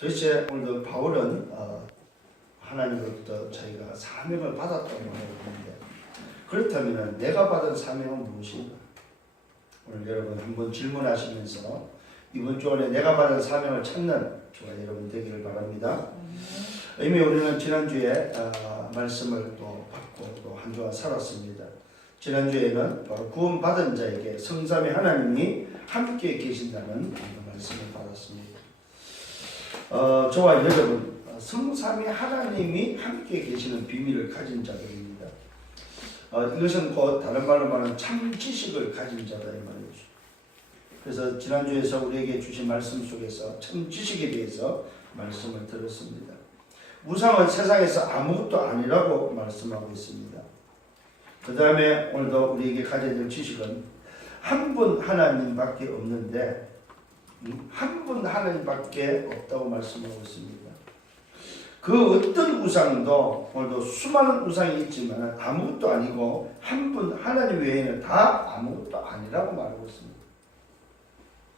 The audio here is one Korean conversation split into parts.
도대체 오늘도 바울은 하나님으로부터 자기가 사명을 받았다고 하는데, 그렇다면 내가 받은 사명은 무엇인가? 오늘 여러분 한번 질문하시면서 이번 주 안에 내가 받은 사명을 찾는 저와 여러분 되기를 바랍니다. 이미 우리는 지난주에 말씀을 또 받고 또 한 주간 살았습니다. 지난주에는 바로 구원받은 자에게 성삼위 하나님이 함께 계신다는 말씀을 받았습니다. 저와 여러분 성삼위 하나님이 함께 계시는 비밀을 가진 자들입니다. 이것은 곧 다른 말로 말하면 참 지식을 가진 자다 이 말이죠. 그래서 지난주에서 우리에게 주신 말씀 속에서 참 지식에 대해서 말씀을 들었습니다. 우상은 세상에서 아무것도 아니라고 말씀하고 있습니다. 그 다음에 오늘도 우리에게 가져야 될 지식은 한 분 하나님밖에 없는데 한 분 하나님밖에 없다고 말씀하고 있습니다. 그 어떤 우상도 오늘도 수많은 우상이 있지만 아무것도 아니고 한 분 하나님 외에는 다 아무것도 아니라고 말하고 있습니다.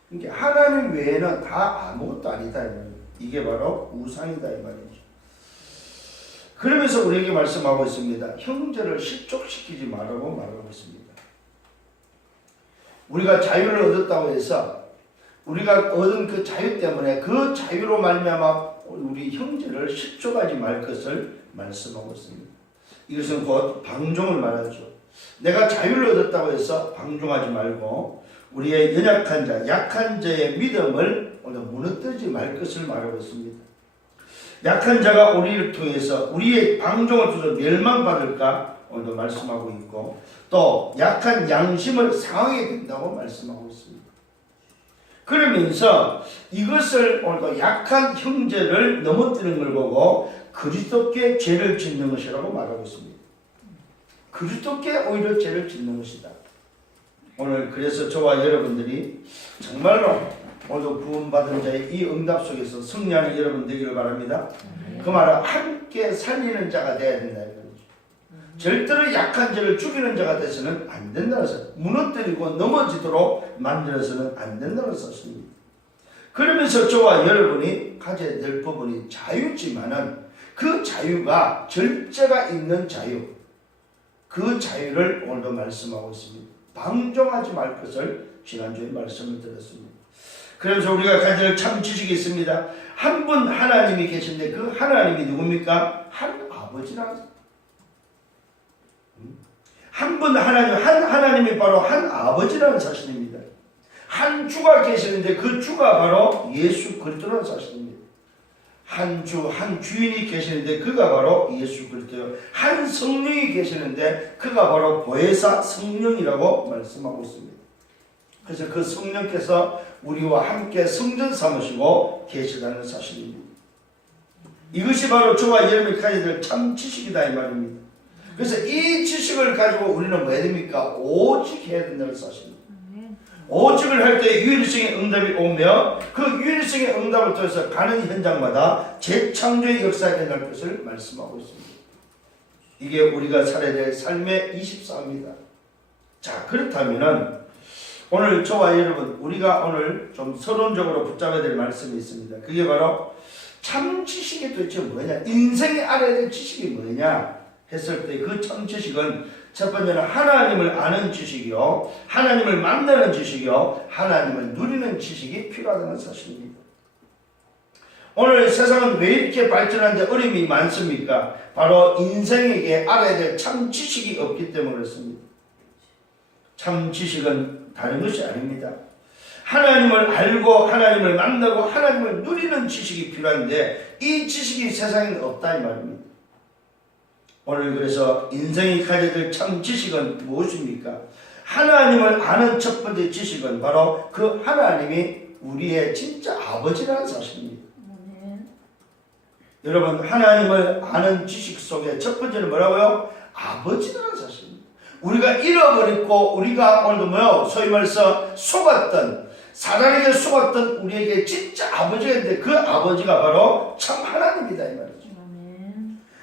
그러니까 하나님 외에는 다 아무것도 아니다. 이게 바로 우상이다 이 말이죠. 그러면서 우리에게 말씀하고 있습니다. 형제를 실족시키지 말라고 말하고 있습니다. 우리가 자유를 얻었다고 해서 우리가 얻은 그 자유 때문에 그 자유로 말미암아 우리 형제를 실족하지 말 것을 말씀하고 있습니다. 이것은 곧 방종을 말하죠. 내가 자유를 얻었다고 해서 방종하지 말고 우리의 연약한 자, 약한 자의 믿음을 무너뜨리지 말 것을 말하고 있습니다. 약한 자가 우리를 통해서 우리의 방종을 통해서 멸망받을까 오늘도 말씀하고 있고, 또 약한 양심을 상하게 된다고 말씀하고 있습니다. 그러면서 이것을 오늘도 약한 형제를 넘어뜨리는 걸 보고 그리스도께 죄를 짓는 것이라고 말하고 있습니다. 그리스도께 오히려 죄를 짓는 것이다. 오늘 그래서 저와 여러분들이 정말로 오늘도 구원받은 자의 이 응답 속에서 승리하는 여러분 되기를 바랍니다. 그 말은 함께 살리는 자가 되어야 된다. 절대로 약한 자를 죽이는 자가 되서는 안 된다는 것, 무너뜨리고 넘어지도록 만들어서는 안 된다는 것입니다. 그러면서 저와 여러분이 가져야 될 부분이 자유지만은 그 자유가 절제가 있는 자유, 그 자유를 오늘도 말씀하고 있습니다. 방종하지 말 것을 지난주에 말씀을 드렸습니다. 그래서 우리가 가져야 될 참 지식이 있습니다. 한 분 하나님이 계신데 그 하나님이 누굽니까? 한 아버지라는, 한 분 하나님, 한 하나님이 바로 한 아버지라는 사실입니다. 한 주가 계시는데 그 주가 바로 예수 그리스도라는 사실입니다. 한 주, 한 주인이 계시는데 그가 바로 예수 그리스도요. 한 성령이 계시는데 그가 바로 보혜사 성령이라고 말씀하고 있습니다. 그래서 그 성령께서 우리와 함께 성전 삼으시고 계시다는 사실입니다. 이것이 바로 저와 여러분이 가져야 될 참 지식이다 이 말입니다. 그래서 이 지식을 가지고 우리는 뭐 해야 됩니까? 오직 해야 된다는 사실입니다. 오직을 할 때 유일성의 응답이 오며 그 유일성의 응답을 통해서 가는 현장마다 재창조의 역사가 일어날 것을 말씀하고 있습니다. 이게 우리가 살아야 될 삶의 24입니다. 자, 그렇다면은 오늘 저와 여러분 우리가 오늘 좀 서론적으로 붙잡아야 될 말씀이 있습니다. 그게 바로 참 지식이 도대체 뭐냐, 인생에 알아야 될 지식이 뭐냐 했을 때 그 참 지식은 첫 번째는 하나님을 아는 지식이요, 하나님을 만나는 지식이요, 하나님을 누리는 지식이 필요하다는 사실입니다. 오늘 세상은 왜 이렇게 발전하는데 어려움이 많습니까? 바로 인생에게 알아야 될 참 지식이 없기 때문에 그렇습니다. 참 지식은 다른 것이 아닙니다. 하나님을 알고 하나님을 만나고 하나님을 누리는 지식이 필요한데 이 지식이 세상에는 없다 이 말입니다. 오늘 그래서 인생이 가져야 될 참 지식은 무엇입니까? 하나님을 아는 첫 번째 지식은 바로 그 하나님이 우리의 진짜 아버지라는 사실입니다. 여러분, 하나님을 아는 지식 속에 첫 번째는 뭐라고요? 아버지라는 사실입니다. 우리가 잃어버렸고 우리가 오늘도 소위 말해서 속았던, 사단에게 속았던 우리에게 진짜 아버지가 있는데 그 아버지가 바로 참 하나님이다 이 말이죠.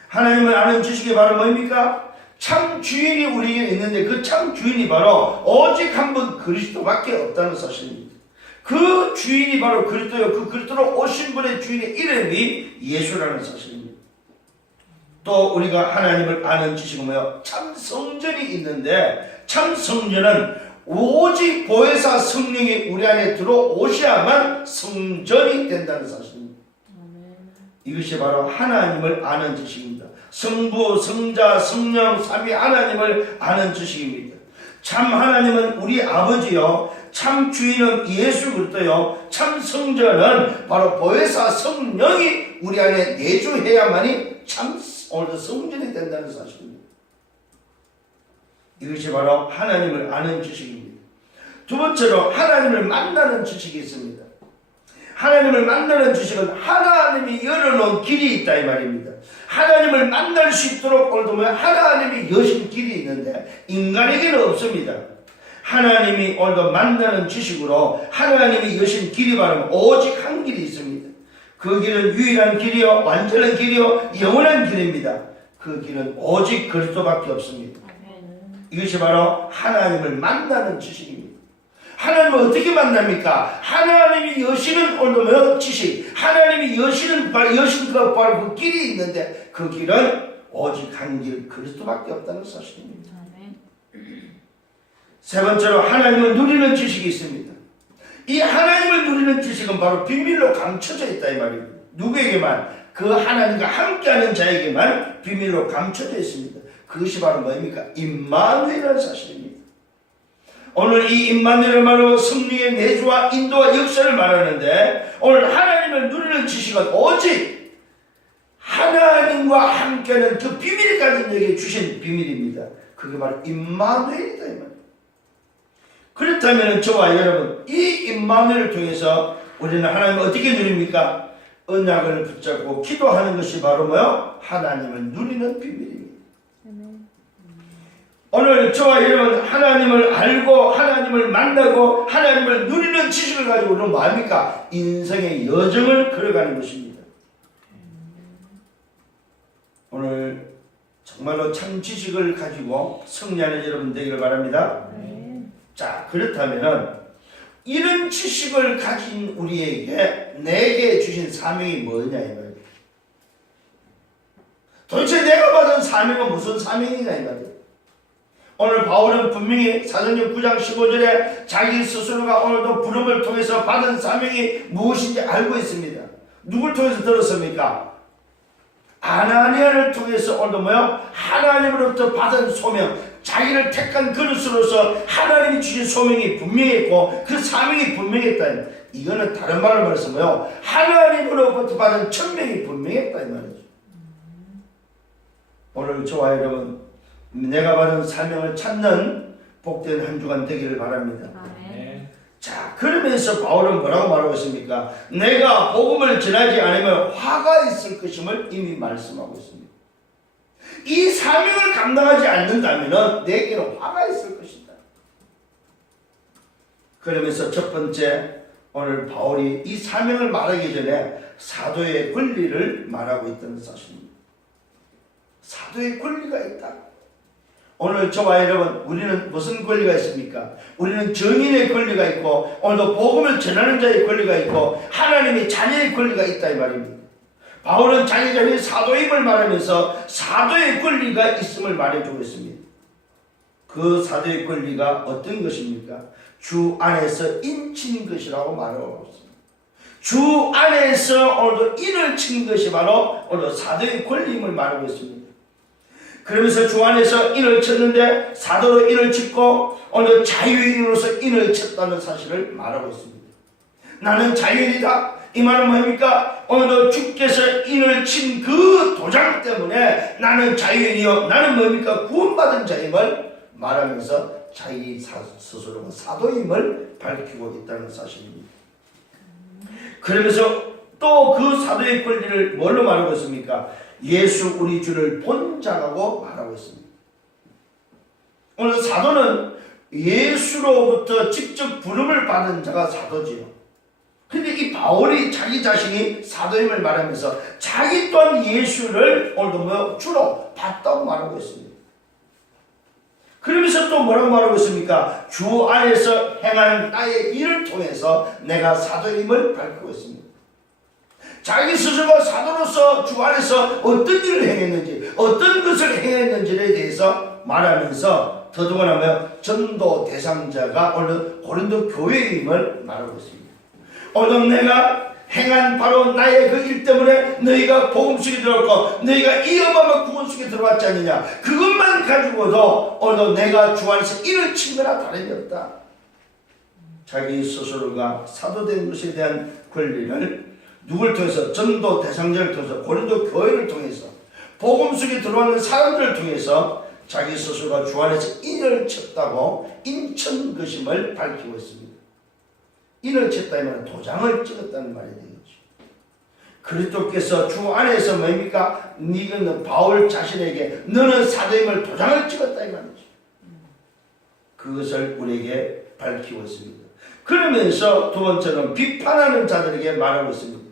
하나님을 아는 지식이 바로 뭡니까? 참 주인이 우리에게 있는데 그 참 주인이 바로 오직 한 분 그리스도밖에 없다는 사실입니다. 그 주인이 바로 그리스도요. 그 그리스도로 오신 분의 주인의 이름이 예수라는 사실입니다. 또 우리가 하나님을 아는 지식은 뭐예요? 참 성전이 있는데 참 성전은 오직 보혜사 성령이 우리 안에 들어오셔야만 성전이 된다는 사실입니다. 이것이 바로 하나님을 아는 지식입니다. 성부, 성자, 성령, 삼위 하나님을 아는 지식입니다. 참 하나님은 우리 아버지요, 참 주인은 예수 그리스도요, 참 성전은 바로 보혜사 성령이 우리 안에 내주해야만이 참 오늘도 성전이 된다는 사실입니다. 이것이 바로 하나님을 아는 지식입니다. 두 번째로 하나님을 만나는 지식이 있습니다. 하나님을 만나는 지식은 하나님이 열어놓은 길이 있다 이 말입니다. 하나님을 만날 수 있도록 오늘도 하나님이 여신 길이 있는데 인간에게는 없습니다. 하나님이 오늘도 만나는 지식으로 하나님이 여신 길이 바로 오직 한 길이 있습니다. 그 길은 유일한 길이요, 완전한 길이요, 영원한 길입니다. 그 길은 오직 그리스도밖에 없습니다. 이것이 바로 하나님을 만나는 지식입니다. 하나님을 어떻게 만납니까? 하나님이 여시는 오늘은 지식, 하나님이 여시는 바로 그 길이 있는데 그 길은 오직 한 길 그리스도밖에 없다는 사실입니다. 세 번째로 하나님을 누리는 지식이 있습니다. 이 하나님을 누리는 지식은 바로 비밀로 감춰져 있다 이 말입니다. 누구에게만? 그 하나님과 함께하는 자에게만 비밀로 감춰져 있습니다. 그것이 바로 뭡니까? 임마누엘이라는 사실입니다. 오늘 이 임마누엘을 말하고 성령의 내주와 인도와 역사를 말하는데 오늘 하나님을 누리는 지식은 오직 하나님과 함께하는 그 비밀을 가진 자에게 주신 비밀입니다. 그게 바로 임마누엘이다 이 말입니다. 그렇다면 저와 여러분 이 임마누엘을 통해서 우리는 하나님을 어떻게 누립니까? 언약을 붙잡고 기도하는 것이 바로 뭐요? 하나님을 누리는 비밀입니다. 오늘 저와 여러분 하나님을 알고 하나님을 만나고 하나님을 누리는 지식을 가지고 우리는 뭐합니까? 인생의 여정을 걸어가는 것입니다. 오늘 정말로 참 지식을 가지고 승리하는 여러분 되기를 바랍니다. 자, 그렇다면 이런 지식을 가진 우리에게 내게 주신 사명이 뭐냐 이 말이에요. 도대체 내가 받은 사명은 무슨 사명이냐 이 말이에요. 오늘 바울은 분명히 사도행전 9장 15절에 자기 스스로가 오늘도 부름을 통해서 받은 사명이 무엇인지 알고 있습니다. 누굴 통해서 들었습니까? 아나니아를 통해서 오늘도 뭐요? 하나님으로부터 받은 소명, 자기를 택한 그릇으로서 하나님이 주신 소명이 분명했고 그 사명이 분명했다. 이거는 다른 말을 말해서 뭐요? 하나님으로부터 받은 천명이 분명했다 이 말이죠. 오늘 저와 여러분 내가 받은 사명을 찾는 복된 한 주간 되기를 바랍니다. 아멘. 자, 그러면서 바울은 뭐라고 말하고 있습니까? 내가 복음을 전하지 않으면 화가 있을 것임을 이미 말씀하고 있습니다. 이 사명을 감당하지 않는다면 내게는 화가 있을 것이다. 그러면서 첫 번째 오늘 바울이 이 사명을 말하기 전에 사도의 권리를 말하고 있다는 사실입니다. 사도의 권리가 있다. 오늘 저와 여러분 우리는 무슨 권리가 있습니까? 우리는 정인의 권리가 있고 오늘도 복음을 전하는 자의 권리가 있고 하나님의 자녀의 권리가 있다 이 말입니다. 바울은 자기 자신의 사도임을 말하면서 사도의 권리가 있음을 말해주고 있습니다. 그 사도의 권리가 어떤 것입니까? 주 안에서 인친 것이라고 말하고 있습니다. 주 안에서 오늘도 인을 친 것이 바로 오늘도 사도의 권리임을 말하고 있습니다. 그러면서 주 안에서 인을 쳤는데 사도로 인을 쳤고 오늘 자유인으로서 인을 쳤다는 사실을 말하고 있습니다. 나는 자유인이다. 이 말은 뭡니까? 오늘도 주께서 인을 친 그 도장 때문에 나는 자유인이요. 나는 뭡니까? 구원받은 자임을 말하면서 자기 스스로가 사도임을 밝히고 있다는 사실입니다. 그러면서 또 그 사도의 권리를 뭘로 말하고 있습니까? 예수 우리 주를 본 자라고 말하고 있습니다. 오늘 사도는 예수로부터 직접 부름을 받은 자가 사도지요. 근데 이 바울이 자기 자신이 사도임을 말하면서 자기 또한 예수를 오늘도 주로 봤다고 말하고 있습니다. 그러면서 또 뭐라고 말하고 있습니까? 주 안에서 행하는 나의 일을 통해서 내가 사도임을 밝히고 있습니다. 자기 스스로가 사도로서 주 안에서 어떤 일을 행했는지, 어떤 것을 행했는지에 대해서 말하면서 더더구나 전도 대상자가 오늘 고린도 교회임을 말하고 있습니다. 오늘 내가 행한 바로 나의 그 일 때문에 너희가 복음 속에 들어왔고 너희가 이 어마어마한 구원 속에 들어왔지 않느냐. 그것만 가지고도 오늘 내가 주 안에서 일을 친 거나 다름이 없다. 자기 스스로가 사도된 것에 대한 권리를 누굴 통해서? 전도 대상자를 통해서, 고린도 교회를 통해서, 복음 속에 들어왔는 사람들을 통해서 자기 스스로가 주 안에서 인을 쳤다고 인천 것임을 밝히고 있습니다. 인을 쳤다면 도장을 찍었다는 말이 되겠죠. 그리스도께서 주 안에서 뭡니까? 니는 바울 자신에게 너는 사도임을 도장을 찍었다 이 말이죠. 그것을 우리에게 밝히고 있습니다. 그러면서 두 번째는 비판하는 자들에게 말하고 있습니다.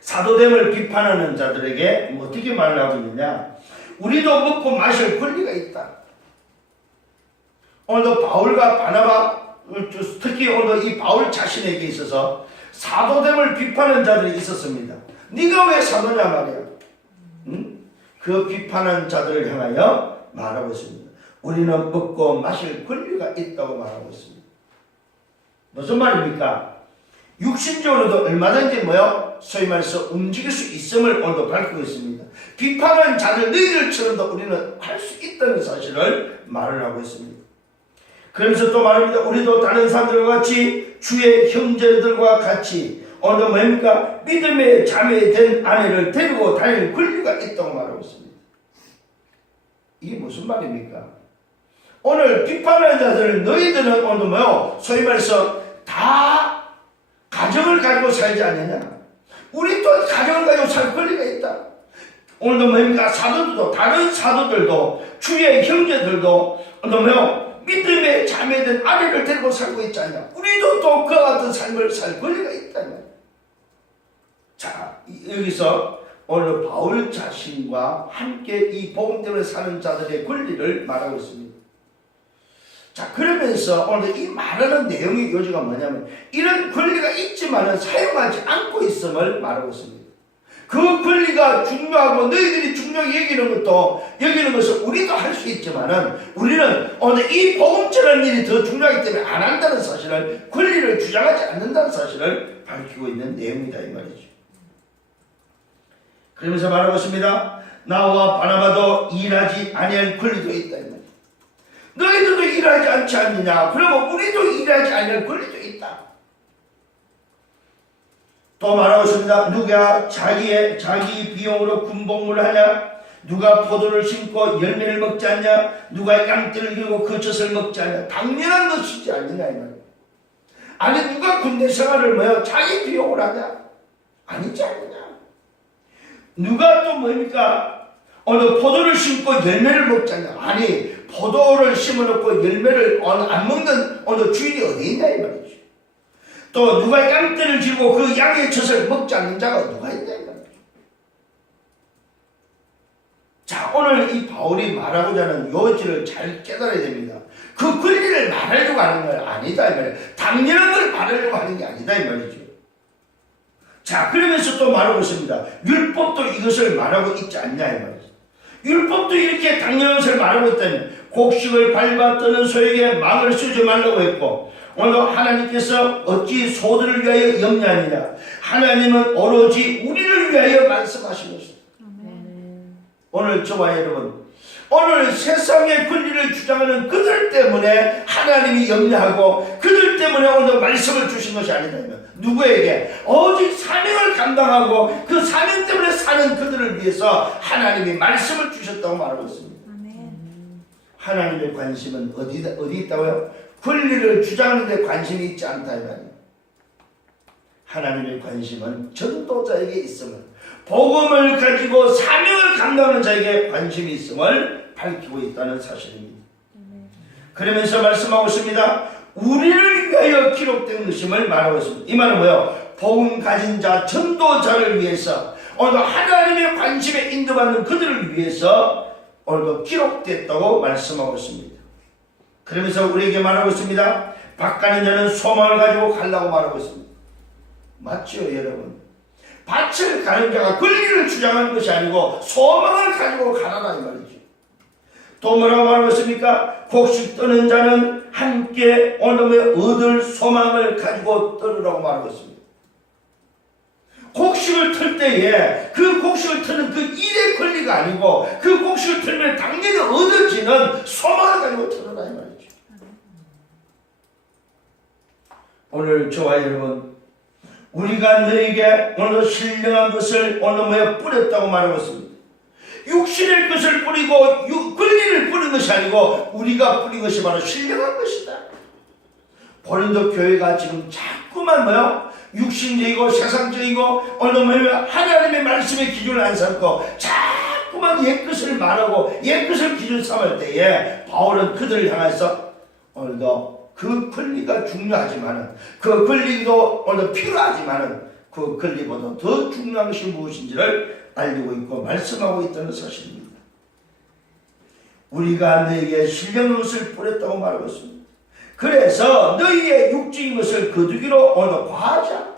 사도됨을 비판하는 자들에게 어떻게 말을 하고 있느냐? 우리도 먹고 마실 권리가 있다. 오늘도 바울과 바나바, 특히 오늘도 이 바울 자신에게 있어서 사도됨을 비판하는 자들이 있었습니다. 네가 왜 사도냐 말이야. 그 비판하는 자들을 향하여 말하고 있습니다. 우리는 먹고 마실 권리가 있다고 말하고 있습니다. 무슨 말입니까? 육신적으로도 얼마든지 소위 말해서 움직일 수 있음을 오늘도 밝히고 있습니다. 비판하는 자들 너희들처럼도 우리는 할 수 있다는 사실을 말을 하고 있습니다. 그러면서 또 말합니다. 우리도 다른 사람들과 같이 주의 형제들과 같이 오늘 뭡니까? 믿음의 자매된 아내를 데리고 다닐 권리가 있다고 말하고 있습니다. 이게 무슨 말입니까? 오늘 비판하는 자들은 너희들은 오늘 소위 말해서 다 가정을 가지고 살지 않느냐? 우리 또 가정을 가지고 살 권리가 있다. 오늘도 뭡니까? 사도들도, 다른 사도들도, 주의 형제들도 오늘 믿음의 자매된 아내를 데리고 살고 있지 않냐? 우리도 또 그와 같은 삶을 살 권리가 있다. 자, 여기서 오늘 바울 자신과 함께 이 복음 때문에 사는 자들의 권리를 말하고 있습니다. 자, 그러면서 오늘 이 말하는 내용의 요지가 뭐냐면 이런 권리가 있지만은 사용하지 않고 있음을 말하고 있습니다. 그 권리가 중요하고 너희들이 중요하게 여기는 것을 우리도 할 수 있지만은 우리는 오늘 이 복음처럼 일이 더 중요하기 때문에 안 한다는 사실을, 권리를 주장하지 않는다는 사실을 밝히고 있는 내용이다 이 말이죠. 그러면서 말하고 있습니다. 나와 바나바도 일하지 아니할 권리도 있다 이 말이죠. 너희들도 일하지 않지 않느냐? 그러면 우리도 일하지 아니할 권리도 있다. 또 말하고 있습니다. 누가 자기 비용으로 군복무를 하냐? 누가 포도를 심고 열매를 먹지 않냐? 누가 양떼를 기르고 그 젖을 먹지 않냐? 당연한 것이지 않느냐 이 말이에요. 아니 누가 군대 생활을 자기 비용을 하냐? 아니지 않느냐? 누가 또 오늘 포도를 심고 열매를 먹지 않냐? 아니 포도를 심어놓고 열매를 안 먹는 어느 주인이 어디 있냐 이 말이죠. 또 누가 양떼를 지고 그 양의 젖을 먹지 않는 자가 누가 있냐 이 말이죠. 자, 오늘 이 바울이 말하고자 하는 요지를 잘 깨달아야 됩니다. 그 권리를 말하려고 하는 건 아니다 이 말이에요. 당연한 걸 말하려고 하는 게 아니다 이 말이죠. 자, 그러면서 또 말하고 있습니다. 율법도 이것을 말하고 있지 않냐 이 말이죠. 율법도 이렇게 당연한 것을 말하고 있다면 곡식을 밟아 떠는 소에게 망을 씌우지 말라고 했고 오늘 하나님께서 어찌 소들을 위하여 염려하느냐? 하나님은 오로지 우리를 위하여 말씀하신 것입니다. 오늘 저와 여러분, 오늘 세상의 권리를 주장하는 그들 때문에 하나님이 염려하고 그들 때문에 오늘 말씀을 주신 것이 아니다. 누구에게? 오직 사명을 감당하고 그 사명 때문에 사는 그들을 위해서 하나님이 말씀을 주셨다고 말하고 있습니다. 하나님의 관심은 어디 있다고요? 권리를 주장하는 데 관심이 있지 않다 이 말이에요. 하나님의 관심은 전도자에게 있음을, 복음을 가지고 사명을 감당하는 자에게 관심이 있음을 밝히고 있다는 사실입니다. 그러면서 말씀하고 있습니다. 우리를 위하여 기록된 것임을 말하고 있습니다. 이 말은 뭐예요? 복음 가진 자, 전도자를 위해서 오늘 하나님의 관심에 인도받는 그들을 위해서 오늘도 기록됐다고 말씀하고 있습니다. 그러면서 우리에게 말하고 있습니다. 밭 가는 자는 소망을 가지고 가려고 말하고 있습니다. 맞죠, 여러분? 밭을 가는 자가 권리를 주장하는 것이 아니고 소망을 가지고 가라라 이 말이죠. 또 뭐라고 말하고 있습니까? 곡식 떠는 자는 함께 오늘의 얻을 소망을 가지고 떠르라고 말하고 있습니다. 곡식을 틀 때에 그 곡식을 트는 그 일의 권리가 아니고 그 곡식을 틀면 당연히 얻어지는 소망을 가지고 틀어라 이 말이죠. 오늘 저와 여러분, 우리가 너에게 오늘 신령한 것을 오늘 뭐에 뿌렸다고 말하고 있습니다. 육신의 것을 뿌리고 권리를 뿌린 것이 아니고 우리가 뿌린 것이 바로 신령한 것이다. 고린도 교회가 지금 자꾸만 뭐요? 육신적이고 세상적이고 오늘 뭐냐면 하나님의 말씀의 기준을 안 삼고 자꾸만 옛것을 말하고 옛것을 기준 삼을 때에 바울은 그들을 향해서 오늘도 그 권리가 중요하지만은 그 권리도 오늘 필요하지만은 그 권리보다 더 중요한 것이 무엇인지를 알리고 있고 말씀하고 있다는 사실입니다. 우리가 너희에게 신령한 것을 뿌렸다고 말하고 있습니다. 그래서 너희의 육적인 것을 거두기로 오늘 과하지 않다.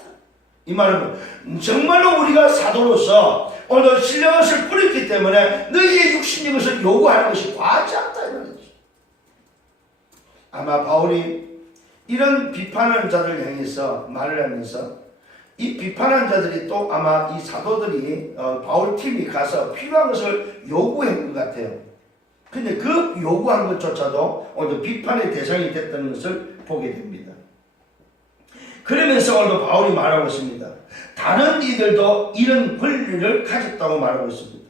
이 말은 정말로 우리가 사도로서 오늘 신령한 것을 뿌렸기 때문에 너희의 육신의 것을 요구하는 것이 과하지 않다 이 말이지. 아마 바울이 이런 비판하는 자들을 향해서 말을 하면서 이 비판한 자들이 또 아마 이 사도들이 바울 팀이 가서 필요한 것을 요구한 것 같아요. 근데 그 요구한 것조차도 오늘 비판의 대상이 됐다는 것을 보게 됩니다. 그러면서 오늘 바울이 말하고 있습니다. 다른 이들도 이런 권리를 가졌다고 말하고 있습니다.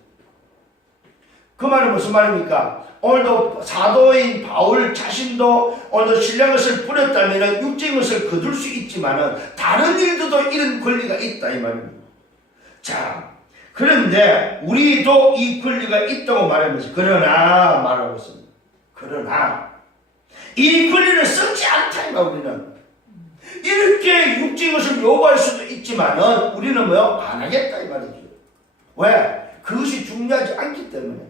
그 말은 무슨 말입니까? 오늘도 사도인 바울 자신도 오늘 신령한 것을 뿌렸다면 육적인 것을 거둘 수 있지만은 다른 일들도 이런 권리가 있다 이 말입니다. 자, 그런데 우리도 이 권리가 있다고 말하면서 그러나 말하고 있습니다. 그러나 이 권리를 쓰지 않다 이 말 우리는 이렇게 육적인 것을 요구할 수도 있지만은 우리는 뭐요? 안 하겠다 이 말이죠. 왜? 그것이 중요하지 않기 때문에.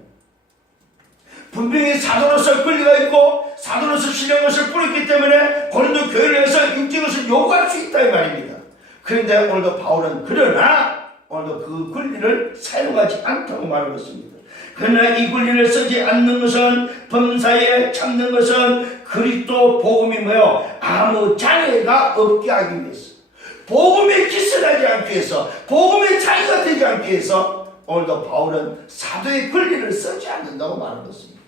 분명히 사도로서 권리가 있고 사도로서 신령한 것을 뿌렸기 때문에 고린도 교회를 해서 육적인 것을 요구할 수 있다 이 말입니다. 그런데 오늘도 바울은 그러나 오늘도 그 권리를 사용하지 않다고 말하고 있습니다. 그러나 이 권리를 쓰지 않는 것은 범사에 참는 것은 그리스도 복음이 뭐요? 아무 장애가 없게 하기 위해서 복음에 기스나지 않기 위해서 복음의 장애가 되지 않기 위해서 오늘도 바울은 사도의 권리를 쓰지 않는다고 말하고 있습니다.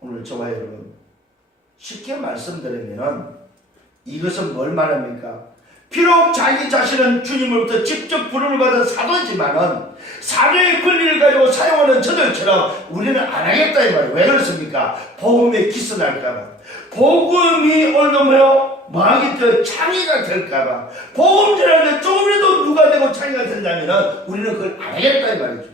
오늘 저와 여러분 쉽게 말씀드리면 이것은 뭘 말합니까? 비록 자기 자신은 주님으로부터 직접 부름을 받은 사도지만은 사도의 권리를 가지고 사용하는 저들처럼 우리는 안 하겠다 이 말이에요. 왜 그렇습니까? 복음에 기스날까봐 복음이 오늘 뭐하기 때문에 창의가 될까봐 복음 전하는데 조금이라도 누가 되고 창의가 된다면 우리는 그걸 안 하겠다 이 말이죠.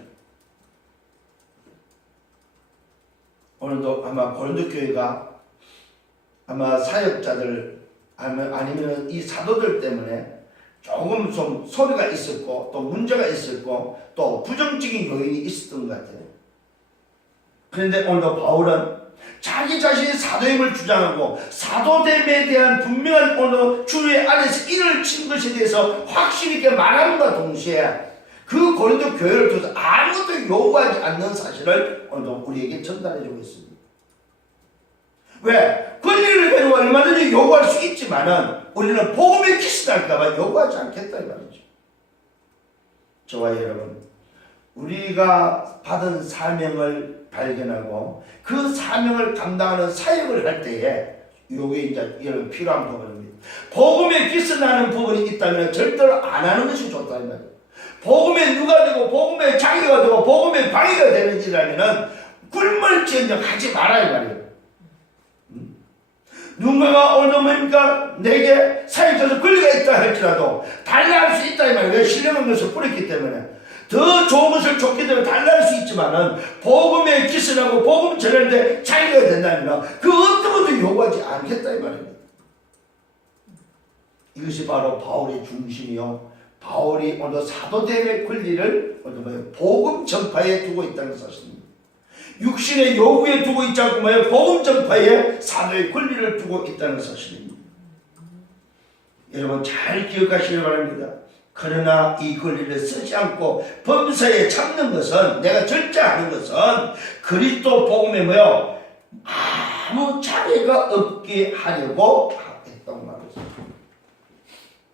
오늘도 아마 고린도 교회가 아마 사역자들 아니면 이 사도들 때문에 조금 좀 소리가 있었고 또 문제가 있었고 또 부정적인 요인이 있었던 것 같아요. 그런데 오늘도 바울은 자기 자신이 사도임을 주장하고 사도됨에 대한 분명한 오늘 주의 안에서 인을 친 것에 대해서 확신 있게 말함과 동시에 그 고린도 교회를 통해서 아무것도 요구하지 않는 사실을 오늘도 우리에게 전달해주고 있습니다. 왜? 권리를 가지고 얼마든지 요구할 수 있지만은 우리는 복음에 기스날까봐 요구하지 않겠다 이 말이죠. 저와 여러분, 우리가 받은 사명을 발견하고 그 사명을 감당하는 사역을 할 때에 요게 이제 여러분 필요한 부분입니다. 복음에 기스나는 부분이 있다면 절대로 안 하는 것이 좋다 이 말이에요. 복음에 누가 되고 복음에 장애가 되고 복음에 방해가 되는지라면은 꿀물지언정 하지 마라 이 말이에요. 누군가가 오늘 뭡니까? 내게 사역자에서 권리가 있다 할지라도 달라할 수 있다 이 말이에요. 왜? 신령한 것을 뿌렸기 때문에 더 좋은 것을 줬기 때문에 달라할 수 있지만은 복음에 기스나고 복음 전하는데 장애가 된다면 그 어떤 것도 요구하지 않겠다 이 말입니다. 이것이 바로 바울의 중심이요 바울이 오늘 사도됨의 권리를 복음 전파에 두고 있다는 사실입니다. 육신의 요구에 두고 있지 않고 복음 전파에 사도의 권리를 두고 있다는 사실입니다. 여러분 잘 기억하시기 바랍니다. 그러나 이 권리를 쓰지 않고 범사에 참는 것은, 내가 절제하는 것은 그리스도 복음에 아무 장애가 없게 하려고 했다고 말했습니다.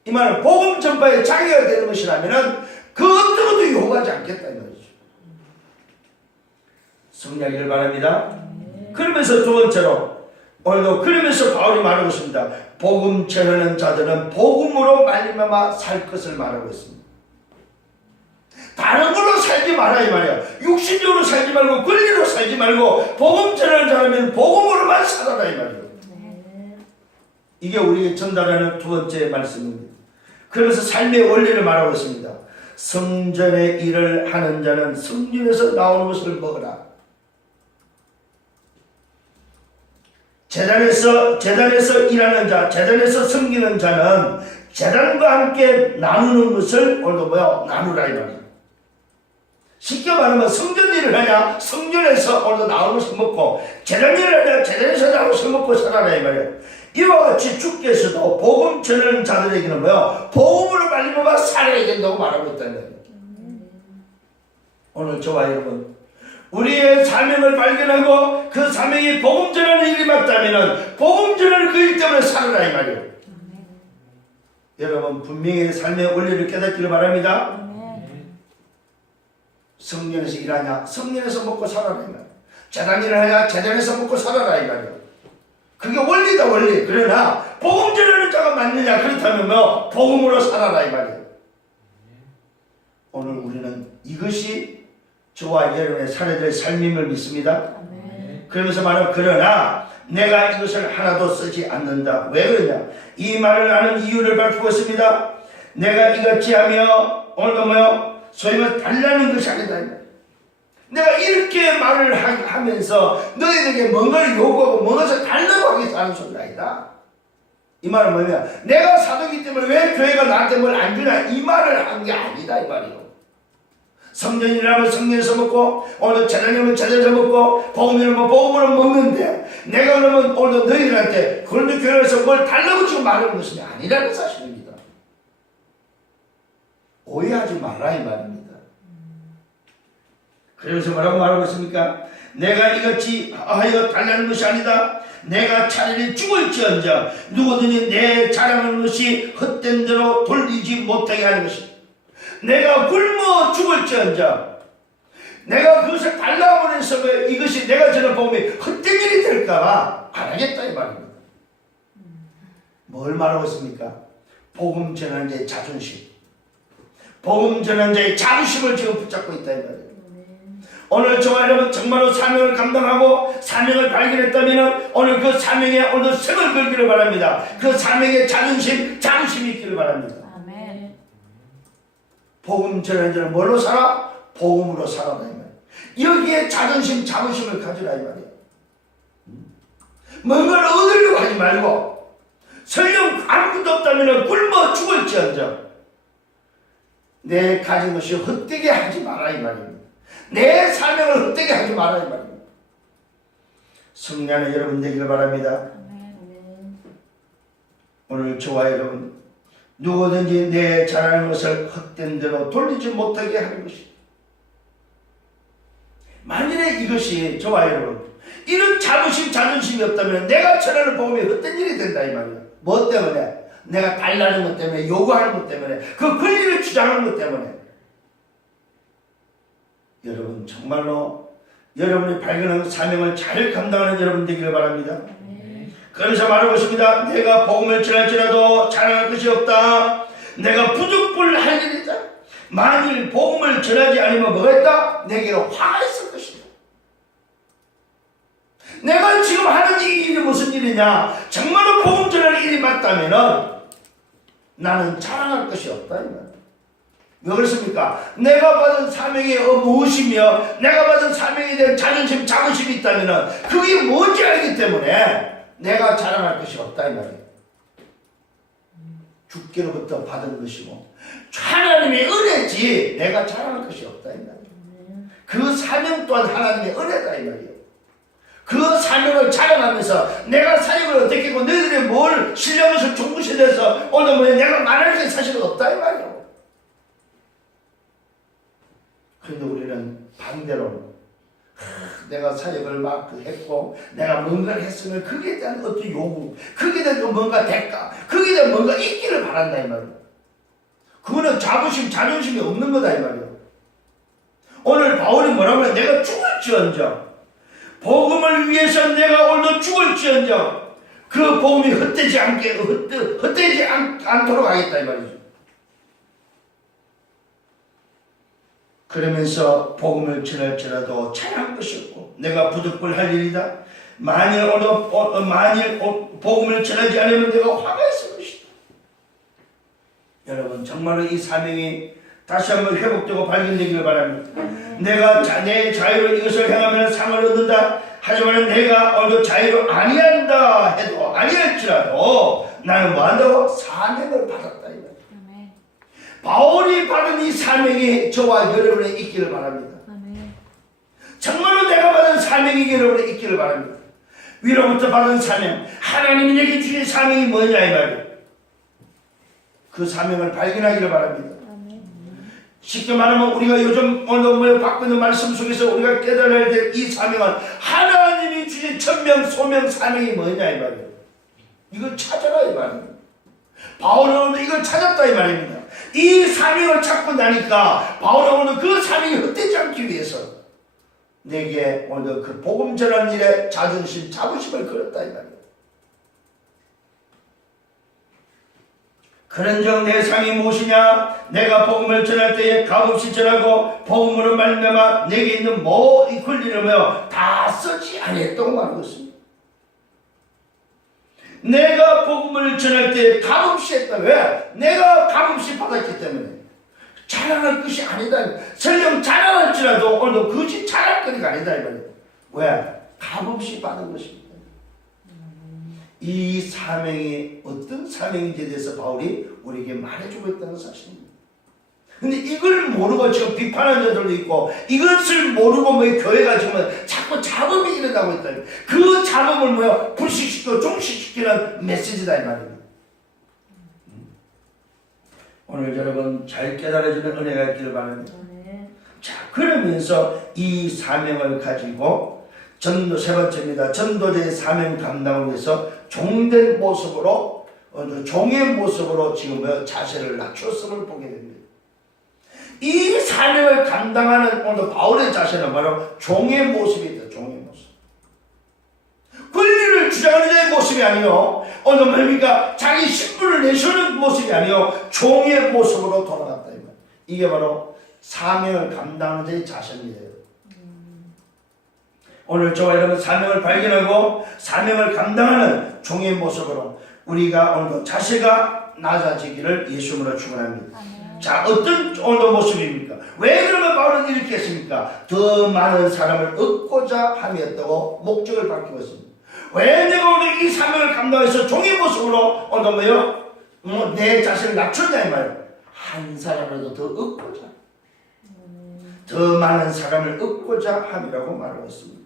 이 말은 복음 전파에 장애가 되는 것이라면 그 어떤 것도 요구하지 않겠다 이 말이죠. 성령이길 바랍니다. 그러면서 두 번째로 오늘도 그러면서 바울이 말하고 있습니다. 복음 전하는 자들은 복음으로 말미암아 살 것을 말하고 있습니다. 다른 걸로 살지 마라 이 말이야. 육신적으로 살지 말고 권리로 살지 말고 복음 전하는 자라면 복음으로만 살아라 이 말이야. 이게 우리에게 전달하는 두 번째 말씀입니다. 그러면서 삶의 원리를 말하고 있습니다. 성전의 일을 하는 자는 성전에서 나오는 것을 먹으라. 재단에서 일하는 자, 재단에서 섬기는 자는 재단과 함께 나누는 것을 오늘도 나누라 이 말이야. 쉽게 말하면 성전 일을 하냐, 성전에서 오늘도 나오는 것을 먹고, 재단 일을 하냐, 재단에서 나오는 것을 먹고 살아라 이 말이야. 이와 같이 주께서도 복음 전하는 자들에게는 복음으로 말미암아 살아야 된다고 말하고 있다는 거예요. 오늘 저와 여러분, 우리의 사명을 발견하고 그 사명이 복음 전하는 일이 맞다면 복음 전하는 그 일 때문에 살아라 이 말이에요. 여러분 분명히 삶의 원리를 깨닫기를 바랍니다. 성전에서 일하냐, 성전에서 먹고 살아라 이 말이에요. 재단 일을 하냐, 재단에서 먹고 살아라 이 말이에요. 그게 원리다 원리. 그러나 복음 전하는 자가 맞느냐, 그렇다면 복음으로 살아라 이 말이에요. 오늘 우리는 이것이 저와 여러분의 살아야 될 삶임을 믿습니다. 그러면서 말하면 그러나 내가 이것을 하나도 쓰지 않는다. 왜 그러냐? 이 말을 하는 이유를 밝히고 있습니다. 내가 이같이 하며 오늘도 소위 말해 달라는 것이 아니다. 내가 이렇게 말을 하면서 너희에게 뭔가를 요구하고 뭔가를 달라고 하기 위해서 하는 소리가 아니다. 이 말은 뭐냐면 내가 사도이기 때문에 왜 교회가 나한테 뭘 안 주냐, 이 말을 한 게 아니다 이 말이요. 성전이라면 성전에서 먹고, 오늘 재단이라면 재단에서 먹고, 복음이라면 복음으로 먹는데, 내가 그러면 오늘 너희들한테 그런데 교회에서 뭘 달라고 지금 말하는 것이 아니라는 사실입니다. 오해하지 말라 이 말입니다. 그래서 뭐라고 말하고 있습니까? 내가 이같이 하여 달라는 것이 아니다. 내가 차라리 죽을지언정 누구든지 내 자랑하는 것이 헛된 대로 돌리지 못하게 하는 것이다. 내가 굶어 죽을지언정 내가 그것을 달라고 해서 이것이 내가 저는 복음이 헛된 일이 될까봐 안 하겠다 이 말입니다. 뭘 말하고 있습니까? 복음 전하는 자의 자존심, 복음 전하는 자의 자부심을 지금 붙잡고 있다 이 말이에요. 오늘 저와 여러분 정말로 사명을 감당하고 사명을 발견했다면 오늘 그 사명에 오늘 성을 걸기를 바랍니다. 그 사명의 자부심이 있기를 바랍니다. 복음 전하는 자는 뭘로 살아? 복음으로 살아라 이 말이야. 여기에 자존심, 자부심을 가지라 이 말이야. 뭔가를 얻으려고 하지 말고 설령 아무것도 없다면 굶어 죽을지언정 내 가진 것이 헛되게 하지 마라 이 말입니다. 내 사명을 헛되게 하지 마라 이 말입니다. 성령의 여러분 되기를 바랍니다. 오늘 저와 여러분 누구든지 내 잘하는 것을 헛된 대로 돌리지 못하게 하는 것이, 만일에 이것이 저와 여러분 이런 자존심이 없다면 내가 전하는 복음이 헛된 일이 된다 이 말이야. 뭐 때문에? 내가 달라는 것 때문에, 요구하는 것 때문에, 그 권리를 주장하는 것 때문에. 여러분 정말로 여러분이 발견한 사명을 잘 감당하는 여러분 되기를 바랍니다. 그러면서 말하고 있습니다. 내가 복음을 전할지라도 자랑할 것이 없다. 내가 부득불할 일이다. 만일 복음을 전하지 않으면 뭐가 있다? 내게 화가 있을 것이다. 내가 지금 하는 이 일이 무슨 일이냐? 정말로 복음 전할 일이 맞다면 나는 자랑할 것이 없다. 왜 그렇습니까? 내가 받은 사명이 무엇이며 내가 받은 사명에 대한 자존심, 자부심이 있다면 그게 뭔지 알기 때문에 내가 자랑할 것이 없다 이 말이에요. 주께로부터 받은 것이고 하나님의 은혜지 내가 자랑할 것이 없다 이 말이에요. 그 사명 또한 하나님의 은혜다 이 말이에요. 그 사명을 자랑하면서 내가 사역을 어떻게 했고 너희들이 뭘 신령에서 중부시대에서 오늘 뭐 내가 말할 게 사실은 없다 이 말이에요. 그런데 우리는 반대로 내가 사역을 막 했고 내가 뭔가를 했으면 거기에 대한 어떤 요구, 거기에 대한 뭔가 대가, 거기에 대한 뭔가 있기를 바란다 이 말이에요. 그거는 자부심, 자존심이 없는 거다 이 말이에요. 오늘 바울이 뭐라고 해? 내가 죽을지언정 복음을 위해서 내가 오늘도 죽을지언정 그 복음이 헛되지 않도록 하겠다 이 말이죠. 그러면서 복음을 전할지라도 찬양할 것이 없고 내가 부득불할 일이다. 만일 복음을 전하지 않으면 내가 화가 있을 것이다. 여러분 정말로 이 사명이 다시 한번 회복되고 발견되기를 바랍니다. 내가 내 자유로 이것을 행하면 상을 얻는다. 하지만 내가 오늘 자유로 아니한다 해도 아니할지라도 나는 뭐한다고? 사명을 받았다. 바울이 받은 이 사명이 저와 여러분에 있기를 바랍니다. 정말로 내가 받은 사명이 여러분에 있기를 바랍니다. 위로부터 받은 사명, 하나님이 내게 주신 사명이 뭐냐 이 말이에요. 그 사명을 발견하기를 바랍니다. 쉽게 말하면 우리가 요즘 오늘 받고 있는 말씀 속에서 우리가 깨달아야 될 이 사명은 하나님이 주신 천명, 소명, 사명이 뭐냐 이 말이에요. 이걸 찾아라 이 말이에요. 바울은 이걸 찾았다 이 말입니다. 이 사명을 찾고 나니까 바울은 오늘 그 사명이 헛되지 않기 위해서 내게 오늘 그 복음 전하는 일에 자존심, 자부심을 걸었다 이 말이에요. 그런즉 내 상이 무엇이냐? 내가 복음을 전할 때에 값없이 전하고 복음으로 말미암아 내게 있는 모든 권리를 다 쓰지 아니했다고 말하고 있습니다. 내가 복음을 전할 때 값없이 했다. 왜? 내가 값없이 받았기 때문에. 자랑할 것이 아니다. 설령 자랑할지라도 오늘도 그것이 자랑할 거리가 아니다. 왜? 값없이 받은 것입니다. 이 사명이 어떤 사명인지에 대해서 바울이 우리에게 말해주고 있다는 사실입니다. 근데 이걸 모르고 지금 비판하는 자들도 있고 이것을 모르고 교회가 지금 자꾸 잡음이 일어나고 있다. 그 잡음을 불식시키고 종식시키는 메시지다 이 말입니다. 오늘 여러분 잘 깨달아지는 은혜가 있기를 바랍니다. 자, 그러면서 이 사명을 가지고 세 번째입니다. 전도자의 사명 감당을 위해서 종된 모습으로 종의 모습으로 지금 자세를 낮췄음을 보게 됩니다. 이 사명을 감당하는 오늘 바울의 자세는 바로 종의 모습이다. 종의 모습. 권리를 주장하는 자의 모습이 아니요. 오늘 뭡니까? 자기 신분을 내세우는 모습이 아니요. 종의 모습으로 돌아갔다. 이게 바로 사명을 감당하는 자의 자세입니다. 오늘 저와 여러분 사명을 발견하고 사명을 감당하는 종의 모습으로 우리가 오늘도 자세가 낮아지기를 예수님으로 축원합니다. 자, 어떤 오늘 모습입니까? 왜 그러면 바울은 이렇게 했습니까? 더 많은 사람을 얻고자 함이었다고 목적을 밝히고 있습니다. 왜 내가 오늘 이 사명을 감당해서 종의 모습으로 오늘 내 자신을 낮췄냐 이 말이에요. 한 사람이라도 더 얻고자, 더 많은 사람을 얻고자 함이라고 말하고 있습니다.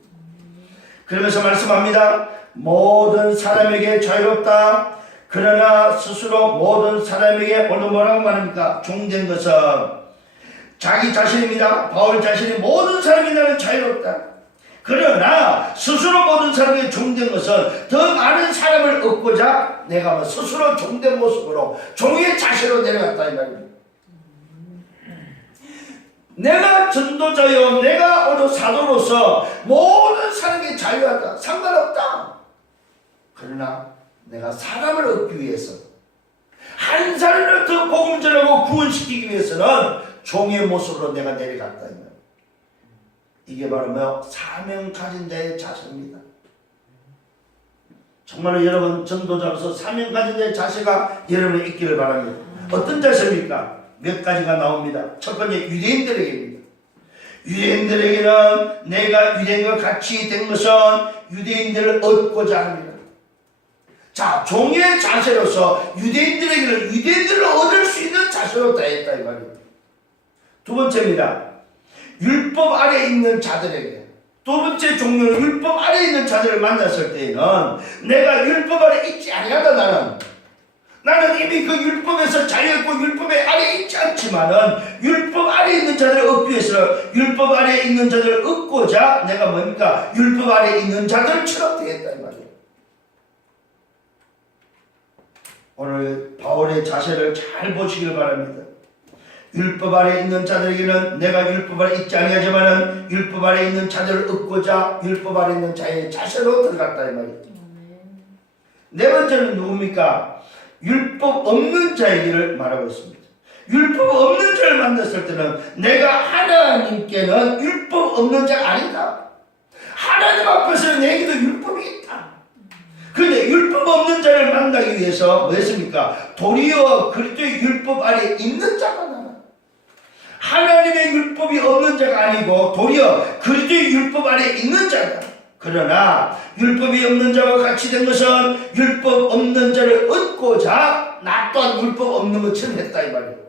그러면서 말씀합니다. 모든 사람에게 자유롭다. 그러나 스스로 모든 사람에게 오늘 뭐라고 말합니까? 종된 것은 자기 자신입니다. 바울 자신이 모든 사람이 나는 자유롭다. 그러나 스스로 모든 사람에게 종된 것은 더 많은 사람을 얻고자 내가 스스로 종된 모습으로 종의 자세로 내려갔다 이 말입니다. 내가 전도자요, 내가 오늘 사도로서 모든 사람에게 자유하다. 상관없다. 그러나 내가 사람을 얻기 위해서 한 사람을 더 복음 전하고 구원시키기 위해서는 종의 모습으로 내가 내려갔다. 이게 바로 사명 가진 자의 자세입니다. 정말로 여러분 전도자로서 사명 가진 자의 자세가 여러분에 있기를 바랍니다. 어떤 자세입니까? 몇 가지가 나옵니다. 첫 번째 유대인들에게입니다. 유대인들에게는 내가 유대인과 같이 된 것은 유대인들을 얻고자 합니다. 자, 종의 자세로서 유대인들에게는 유대인들을 얻을 수 있는 이런 자세로 다했다 이 말이에요. 두 번째입니다. 율법 아래 있는 자들에게. 두 번째 종류는 율법 아래 있는 자들을 만났을 때에는 내가 율법 아래 있지 아니하다. 나는 이미 그 율법에서 자유했고 율법의 아래 있지 않지만은 율법 아래 있는 자들을 얻기 위해서 율법 아래 있는 자들을 얻고자 내가 뭡니까? 율법 아래 있는 자들처럼 되겠다 이 말이에요. 오늘 바울의 자세를 잘 보시길 바랍니다. 율법 아래 있는 자들에게는 내가 율법 아래 있지 아니하지만은 율법 아래 있는 자들을 얻고자 율법 아래 있는 자의 자세로 들어갔다 이 말이에요. 네 번째는 누굽니까? 율법 없는 자에게를 말하고 있습니다. 율법 없는 자를 만났을 때는 내가 하나님께는 율법 없는 자가 아니다. 하나님 앞에서는 내게도 율법이 있다. 그런데 율법 없는 자를 만나기 위해서 뭐 했습니까? 도리어 그리스도의 율법 아래 있는 자가 나라. 하나님의 율법이 없는 자가 아니고 도리어 그리스도의 율법 아래 있는 자다. 그러나 율법이 없는 자와 같이 된 것은 율법 없는 자를 얻고자 나 또한 율법 없는 것처럼 했다 이 말이에요.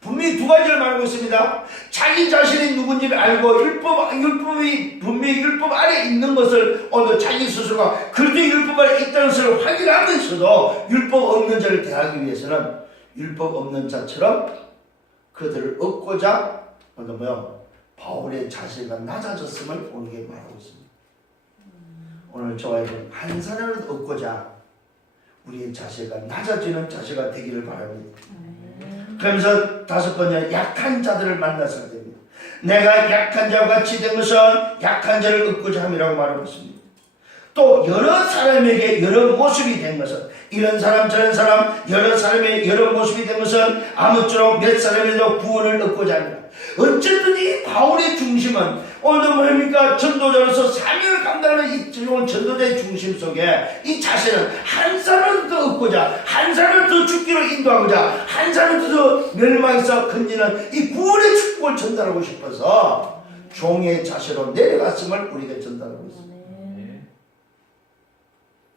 분명히 두 가지를 말하고 있습니다. 자기 자신이 누군지를 알고 율법이 분명히 율법 아래 있는 것을 오늘 자기 스스로가 그리스도의 율법 아래 있다는 것을 확인하면서도 율법 없는 자를 대하기 위해서는 율법 없는 자처럼 그들을 얻고자 오늘 바울의 자세가 낮아졌음을 오늘 말하고 있습니다. 오늘 저와 여러분 한 사람을 얻고자 우리의 자세가 낮아지는 자세가 되기를 바랍니다. 그러면서 다섯 번째 약한 자들을 만났을 때입니다. 내가 약한 자와 같이 된 것은 약한 자를 얻고자 함이라고 말하고 있습니다. 또 여러 사람에게 여러 모습이 된 것은 이런 사람 저런 사람 여러 사람의 여러 모습이 된 것은 아무쪼록 몇 사람에도 구원을 얻고자 합니다. 어쨌든 이 바울의 중심은 오늘도 뭡니까? 전도자로서 사명을 감당하는 이 전도자의 중심 속에 이 자세는 한 사람을 더 얻고자 한 사람을 더 죽기로 인도하고자 한 사람을 더 멸망에서 건지는 이 구원의 축복을 전달하고 싶어서 종의 자세로 내려갔음을 우리가 전달하고 있습니다.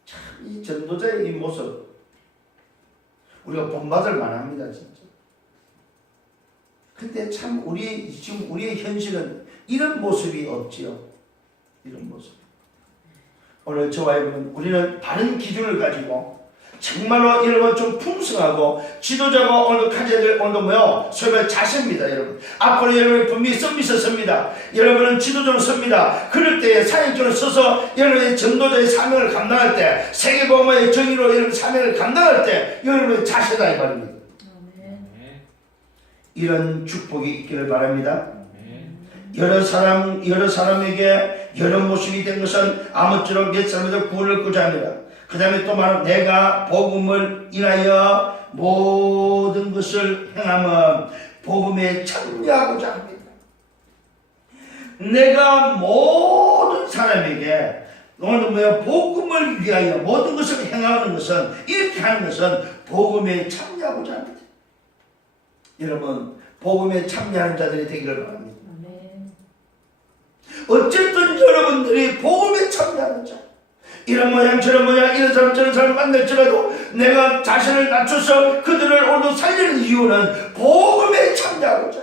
참 이 전도자의 이 모습 우리가 본받을 만합니다. 진짜. 근데 참 지금 우리의 현실은 이런 모습이 없지요. 이런 모습. 오늘 저와 여러분 우리는 바른 기준을 가지고 정말로 여러분 좀 풍성하고 지도자가 오늘 가져야 될 오늘 소위 자세입니다. 여러분 앞으로 여러분 분명히 서비스 섭니다. 여러분은 지도자로 섭니다. 그럴 때 사역자로 서서 여러분의 전도자의 사명을 감당할 때 세계복음화의 정의로 여러분 사명을 감당할 때 여러분의 자세다 이 말입니다. 이런 축복이 있기를 바랍니다. 여러 사람에게 여러 모습이 된 것은 아무쪼록 몇 사람에도 구원을 얻고자 합니다. 그 다음에 또 말하면 내가 복음을 인하여 모든 것을 행하면 복음에 참여하고자 합니다. 내가 모든 사람에게 오늘 복음을 위하여 모든 것을 행하는 것은 이렇게 하는 것은 복음에 참여하고자 합니다. 여러분 복음에 참여하는 자들이 되기를 바랍니다. 어쨌든 여러분들이 복음에 참여하는 자 이런 모양 저런 모양 이런 사람 저런 사람 만날지라도 내가 자신을 낮춰서 그들을 오늘 살리는 이유는 복음에 참여하고자.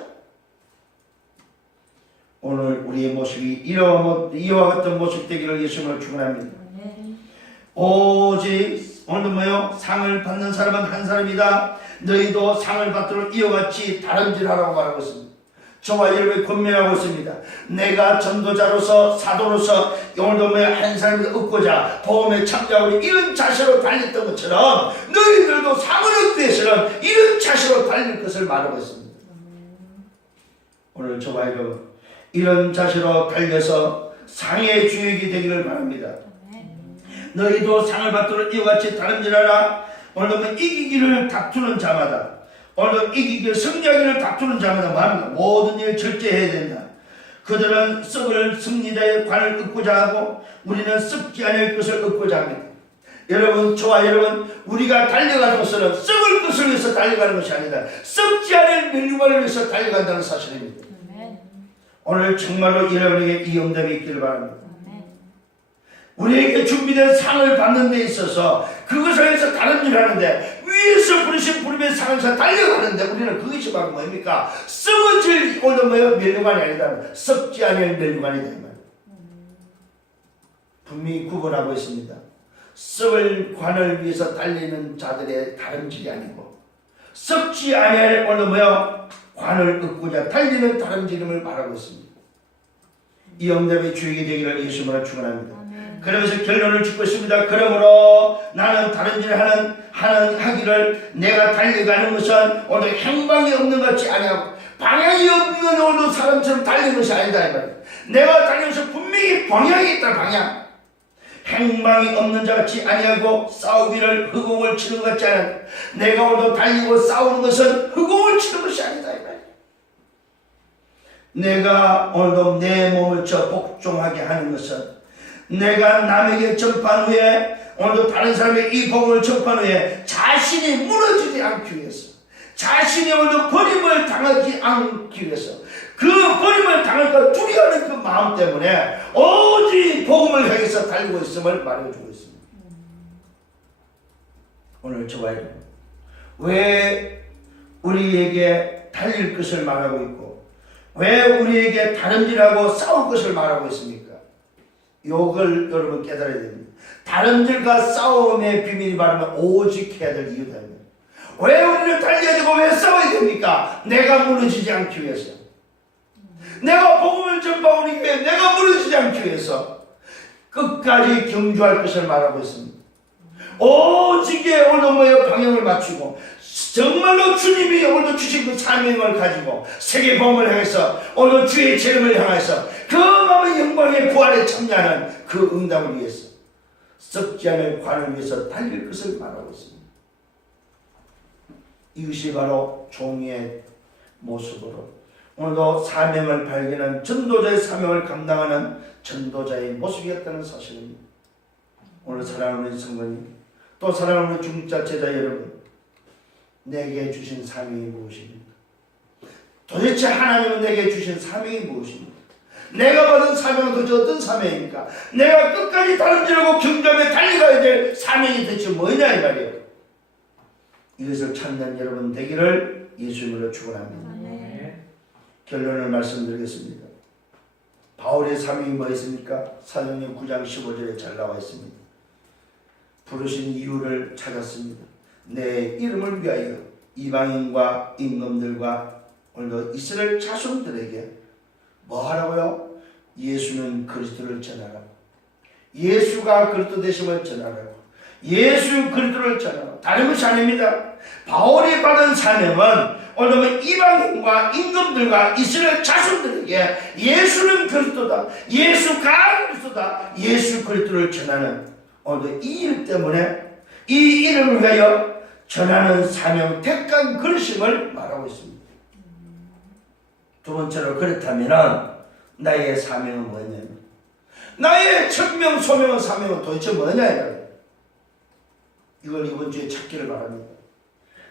오늘 우리의 모습이 이와 같은 모습 되기를 예수님을 축원합니다. 오직 오늘 상을 받는 사람은 한 사람이다. 너희도 상을 받도록 이와 같이 다름질하라고 말하고 있습니다. 저와 여러분이 권면하고 있습니다. 내가 전도자로서 사도로서 오늘도 한 사람을 얻고자 복음에 참여하고 이런 자세로 달렸던 것처럼 너희들도 상을 얻기 위해서는 이런 자세로 달릴 것을 말하고 있습니다. 오늘 저와 여러분 이런 자세로 달려서 상의 주역이 되기를 바랍니다. 너희도 상을 받도록 이와 같이 다름질하라. 오늘도 이기기를 다투는 자마다 오늘 이기기를 승리하기를 다투는 자마다 말합니다. 모든 일을 절제해야 된다. 그들은 썩을 승리자의 관을 얻고자 하고 우리는 썩지 않을 것을 얻고자 합니다. 여러분 저와 여러분 우리가 달려가는 것은 썩을 것을 위해서 달려가는 것이 아니다. 썩지 않을 멸류관을 위해서 달려간다는 사실입니다. 오늘 정말로 여러분에게 이 응답이 있기를 바랍니다. 우리에게 준비된 상을 받는 데 있어서 그것을 위해서 다른 일을 하는데 위에서 부르신 부름에 상한사 달려가는데 우리는 그것이 바로 뭡니까? 썩어질 오늘 뭐요? 멸류관이 아니다. 썩지 않을 멸류관이다. 분명히 구분하고 있습니다. 썩을 관을 위해서 달리는 자들의 다름질이 아니고 썩지 않을 오늘 뭐요? 관을 얻고자 달리는 다름질임을 말하고 있습니다. 이 응답이 주에게 되기를 예수님으로 축원합니다. 그러면서 결론을 짓고 있습니다. 그러므로 나는 다름질을 하기를 내가 달려가는 것은 오늘 행방이 없는 것 같지 아니하고 방향이 없는 오늘 사람처럼 달리는 것이 아니다 이 말이에요. 내가 달리면서 분명히 방향이 있다. 방향. 행방이 없는 자 같이 아니하고 싸우기를 허공을 치는 것 같지 않아. 내가 오늘 달리고 싸우는 것은 허공을 치는 것이 아니다 이 말이에요. 내가 오늘도 내 몸을 복종하게 하는 것은 내가 남에게 전파한 후에 오늘도 다른 사람에게 이 복음을 전파한 후에 자신이 무너지지 않기 위해서 자신이 오늘도 버림을 당하지 않기 위해서 그 버림을 당할까 두려워하는 그 마음 때문에 오직 복음을 향해서 달리고 있음을 말해주고 있습니다. 오늘 저와 여러분 왜 우리에게 달릴 것을 말하고 있고 왜 우리에게 다름질하고 싸울 것을 말하고 있습니까? 이걸 여러분 깨달아야 됩니다. 다른들과 싸움의 비밀이 바르면 오직 해야 될 이유다. 왜 우리를 달려야 되고 왜 싸워야 됩니까? 내가 무너지지 않기 위해서. 내가 복음을 전파하기 위해 내가 무너지지 않기 위해서 끝까지 경주할 것을 말하고 있습니다. 오직에 오늘 뭐에 방향을 맞추고 정말로 주님이 오늘 주신 그 사명을 가지고 세계 복음을 향해서 오늘 주의 재림을 향해서 그 마음의 영광의 부활에 참여하는 그 응답을 위해서 썩지 않을 관을 위해서 달릴 것을 말하고 있습니다. 이것이 바로 종이의 모습으로 오늘도 사명을 발견한 전도자의 사명을 감당하는 전도자의 모습이었다는 사실입니다. 오늘 사랑하는 성도님 또 사랑하는 중직자 제자 여러분 내게 주신 사명이 무엇입니까? 도대체 하나님은 내게 주신 사명이 무엇입니까? 내가 받은 사명은 도대체 어떤 사명입니까? 내가 끝까지 다름질하고 경주하며 달려가야 될 사명이 도대체 뭐냐 이 말이에요. 이것을 찾는 여러분 되기를 예수님으로 축원합니다. 결론을 말씀드리겠습니다. 바울의 사명이 뭐였습니까? 사도행전 9장 15절에 잘 나와 있습니다. 부르신 이유를 찾았습니다. 내 이름을 위하여 이방인과 임금들과 오늘도 이스라엘 자손들에게 뭐 하라고요? 예수는 그리스도를 전하라고. 예수가 그리스도 되심을 전하라고. 예수 그리스도를 전하라고. 다른 것이 아닙니다. 바울이 받은 사명은 오늘 이방인과 임금들과 이스라엘 자손들에게 예수는 그리스도다. 예수가 그리스도다. 예수 그리스도를 전하는 오늘 이 일 때문에 이 이름을 위하여 전하는 사명 택한 그릇임을 말하고 있습니다. 두 번째로 그렇다면 나의 사명은 뭐냐면 나의 천명 소명은 사명은 도대체 뭐냐 이걸 이번 주에 찾기를 바랍니다.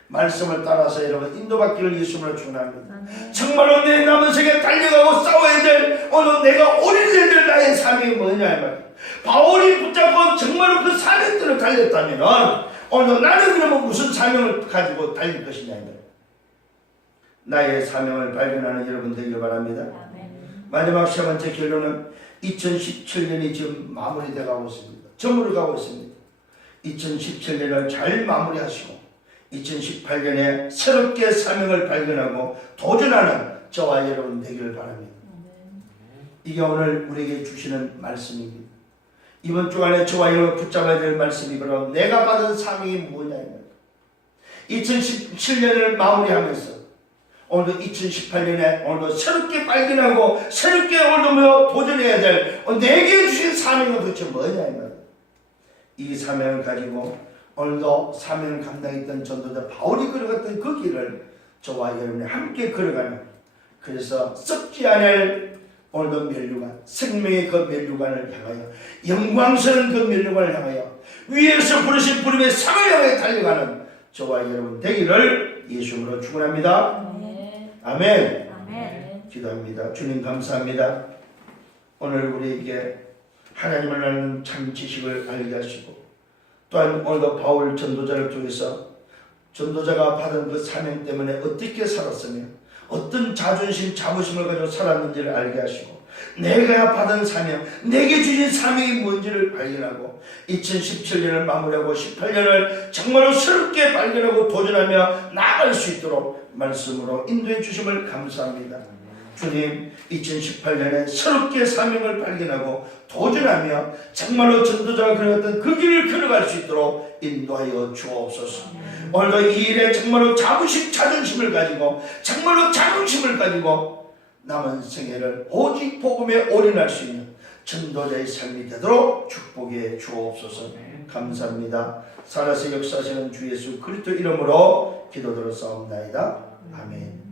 말씀을 따라서 여러분 인도받기를 예수님으로 축원합니다. 정말로 내 남은 세계에 달려가고 싸워야 될 오늘 내가 올인해야 될 나의 사명이 뭐냐 이 말이에요. 바울이 붙잡고 정말로 그 사명들을 달렸다면 오늘 나는 그러면 무슨 사명을 가지고 달릴 것이냐 이 말이에요. 나의 사명을 발견하는 여러분 되기를 바랍니다. 마지막 세 번째 결론은 2017년이 지금 마무리되어 가고 있습니다. 저물어 가고 있습니다. 2017년을 잘 마무리하시고 2018년에 새롭게 사명을 발견하고 도전하는 저와 여러분 되기를 바랍니다. 이게 오늘 우리에게 주시는 말씀입니다. 이번 주간에 저와 여러분 붙잡아야 될 말씀이 바로 내가 받은 사명이 뭐냐 2017년을 마무리하면서 오늘도 2018년에 오늘도 새롭게 발견하고 새롭게 오늘도 도전해야 될 내게 주신 사명은 도대체 뭐냐 이 사명을 가지고 오늘도 사명을 감당했던 전도자 바울이 걸어갔던 그 길을 저와 여러분이 함께 걸어가는 그래서 썩지 않을 오늘도 멸류관 생명의 그 멸류관을 향하여 영광스러운 그 멸류관을 향하여 위에서 부르신 부름의 상을 향해 달려가는 저와 여러분 되기를 예수님으로 축원합니다. 아멘. 아멘. 기도합니다. 주님 감사합니다. 오늘 우리에게 하나님을 아는 참 지식을 알게 하시고 또한 오늘도 바울 전도자를 통해서 전도자가 받은 그 사명 때문에 어떻게 살았으며 어떤 자존심, 자부심을 가지고 살았는지를 알게 하시고 내가 받은 사명, 내게 주신 사명이 뭔지를 발견하고 2017년을 마무리하고 18년을 정말로 새롭게 발견하고 도전하며 나아갈 수 있도록 말씀으로 인도해 주심을 감사합니다. 주님, 2018년에 새롭게 사명을 발견하고 도전하며 정말로 전도자가 걸어갔던 그 길을 걸어갈 수 있도록 인도하여 주옵소서. 오늘도 이 일에 정말로 자부심, 자존심을 가지고 정말로 자긍심을 가지고 남은 생애를 오직 복음에 올인할 수 있는 전도자의 삶이 되도록 축복해 주옵소서. 감사합니다. 살아서 역사하시는 주 예수 그리스도 이름으로 기도드렸사옵나이다. 아멘.